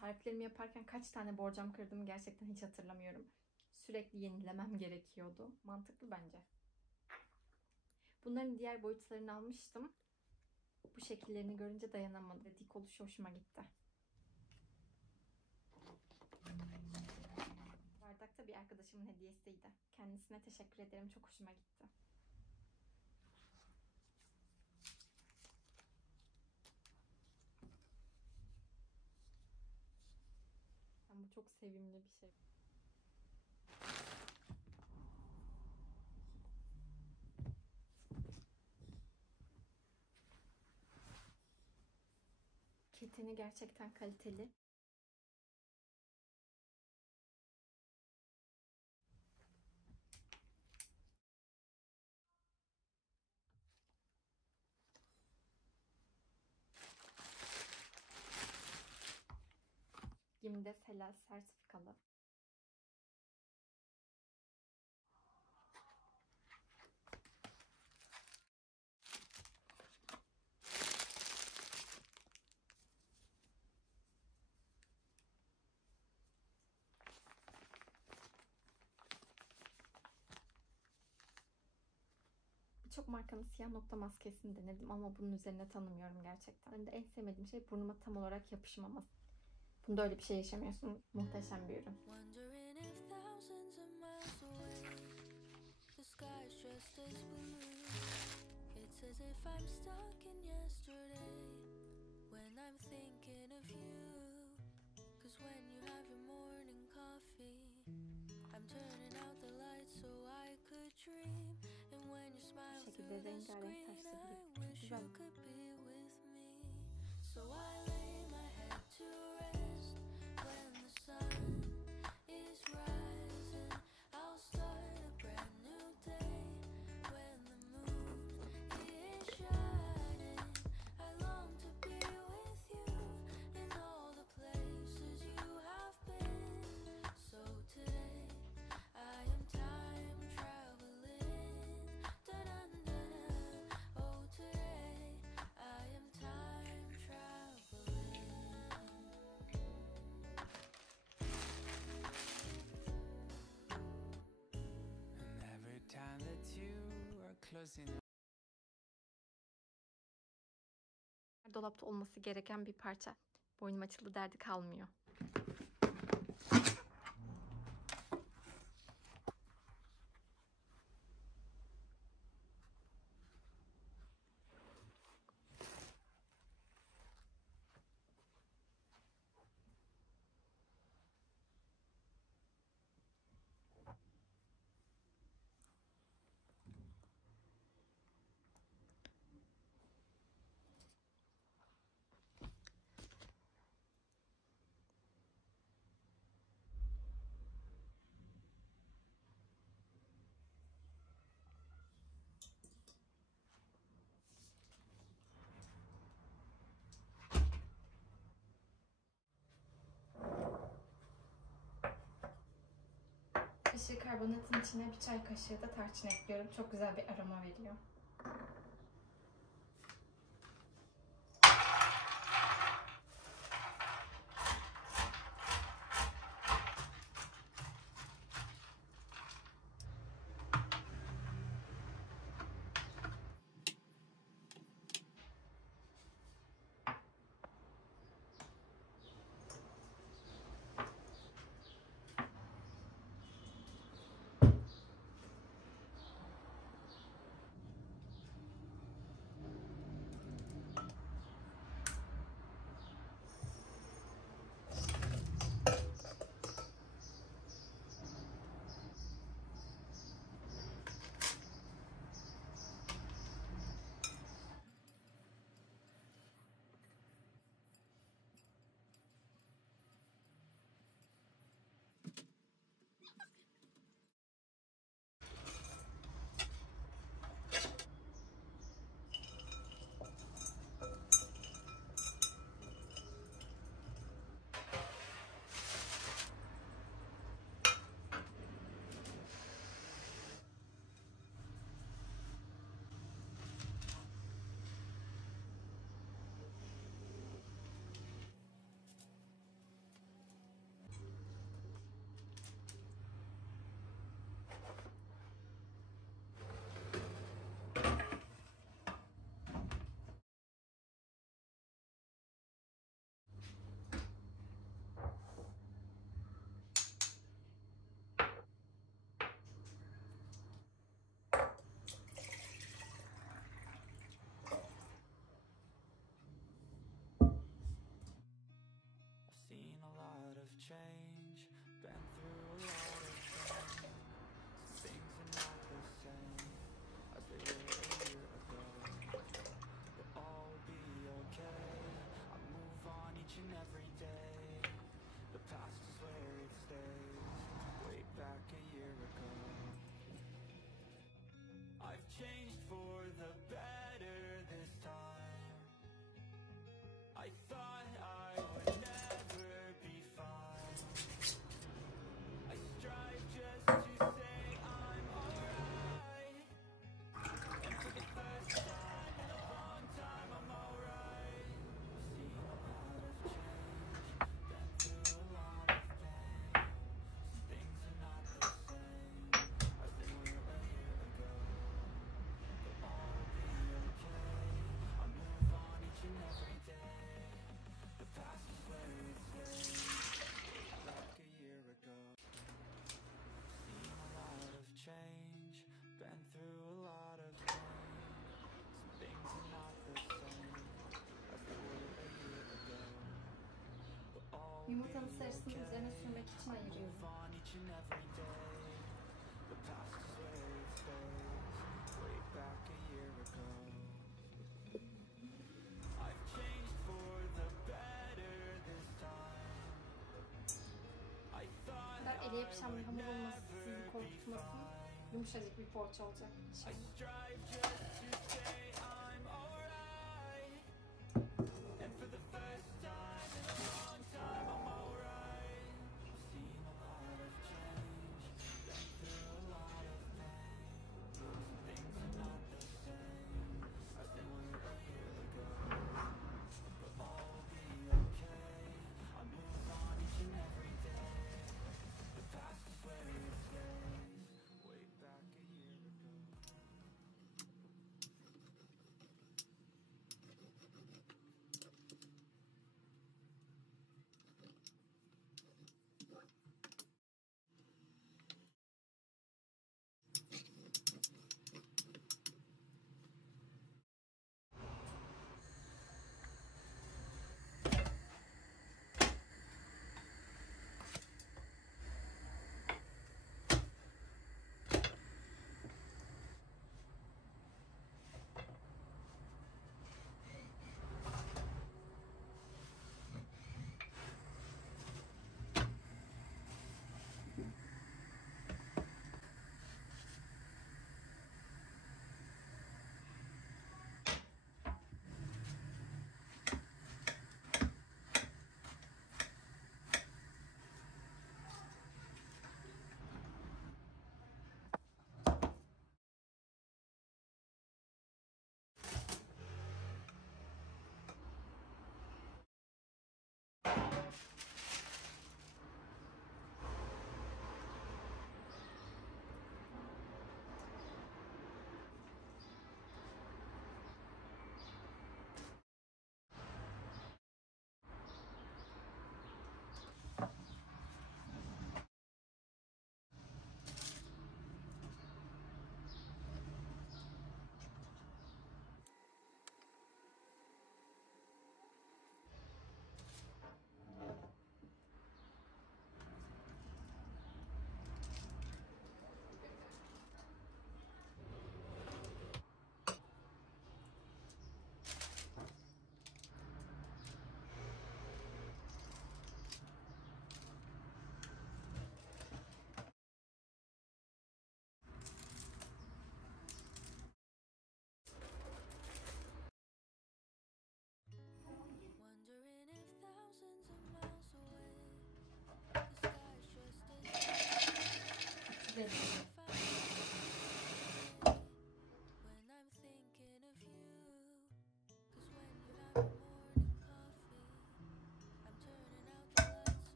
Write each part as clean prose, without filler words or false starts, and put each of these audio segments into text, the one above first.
Tariflerimi yaparken kaç tane borcam kırdığımı gerçekten hiç hatırlamıyorum. sürekli yenilemem gerekiyordu. Mantıklı bence. Bunların diğer boyutlarını almıştım. Bu şekillerini görünce dayanamadım ve dik oluşu hoşuma gitti. Bardak da bir arkadaşımın hediyesiydi. Kendisine teşekkür ederim. Çok hoşuma gitti. Bu çok sevimli bir şey. Keteni gerçekten kaliteli. Gimde Helal sertifikalı. Birçok markanın siyah nokta maskesini denedim ama bunun üzerine tanımıyorum gerçekten. Ben de en sevmediğim şey burnuma tam olarak yapışmaması. Bunda öyle bir şey yaşamıyorsun. Muhteşem bir ürün. Bu şekilde rengarenk taşlı bir güzel. Dolapta olması gereken bir parça. Boynum açıldı derdi kalmıyor. Kaşığı karbonatın içine bir çay kaşığı da tarçın ekliyorum. Çok güzel bir aroma veriyor. change, been through a lot of pain. Some things are not the same as they were a year ago, but all will be okay. I move on each and every day. The past is where it stays, way back a year ago. I've changed for the better this time. I thought I would never be fine. I strive just to say I'm alright, and for the first time in a long time I'm alright. I've seen a lot of change, been through a lot of pain. Some things are not the same as they were a year ago, but all will be okay. I move on each and every day. The past is where it stays, way back a year ago. Seen a lot of change, been through a lot of pain. Some things are not the same as they were a year ago, but all will be Yumurtanın sarısını okay. üzerine sürmek için I ayırıyorum. move on each and every day. The past is where it stays, way back a year ago. I've changed for the better this time. I Bu thought kadar ele I yapışan bir would hamur olması never sizi be korkutmasın. fine. Yumuşacık bir poğaça olacak I inşallah. strive just to say I'm alright, and for the first time in a long time I'm alright. I've seen a lot of change, been through a lot of pain. Some things are not the same as they were a year ago, but all will be okay. I move on each and every day. The past is where it stays, way back a year ago.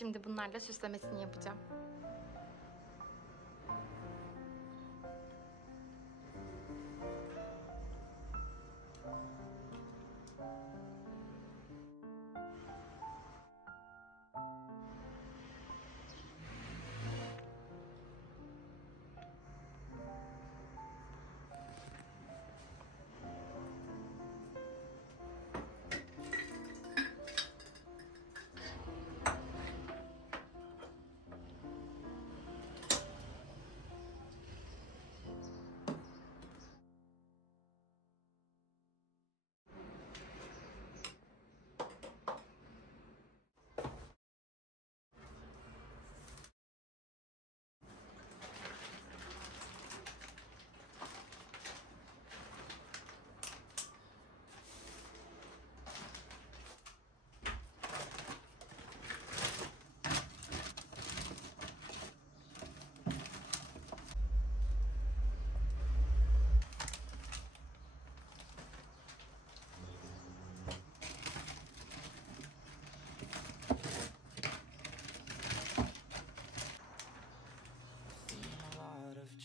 Şimdi bunlarla süslemesini yapacağım.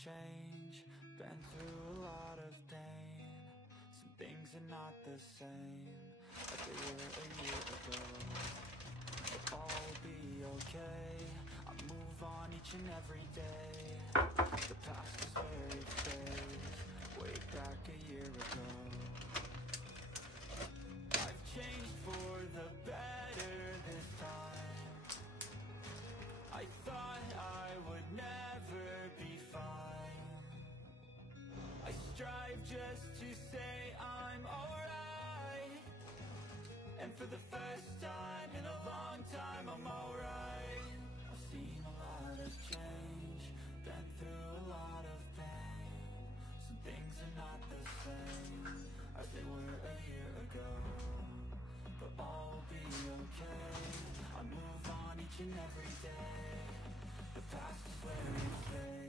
Change, been through a lot of pain. Some things are not the same as they were a year ago, but all will be okay. I move on each and every day. The past is where it stays, way back a year ago. I've changed for the better this time. I thought I would never be fine. I strive just to say I'm alright, and for the first time in a long time I'm alright. I've seen a lot of change, been through a lot of pain. Some things are not the same as they were a year ago, but all will be okay. I move on each and every day. The past is where it stays.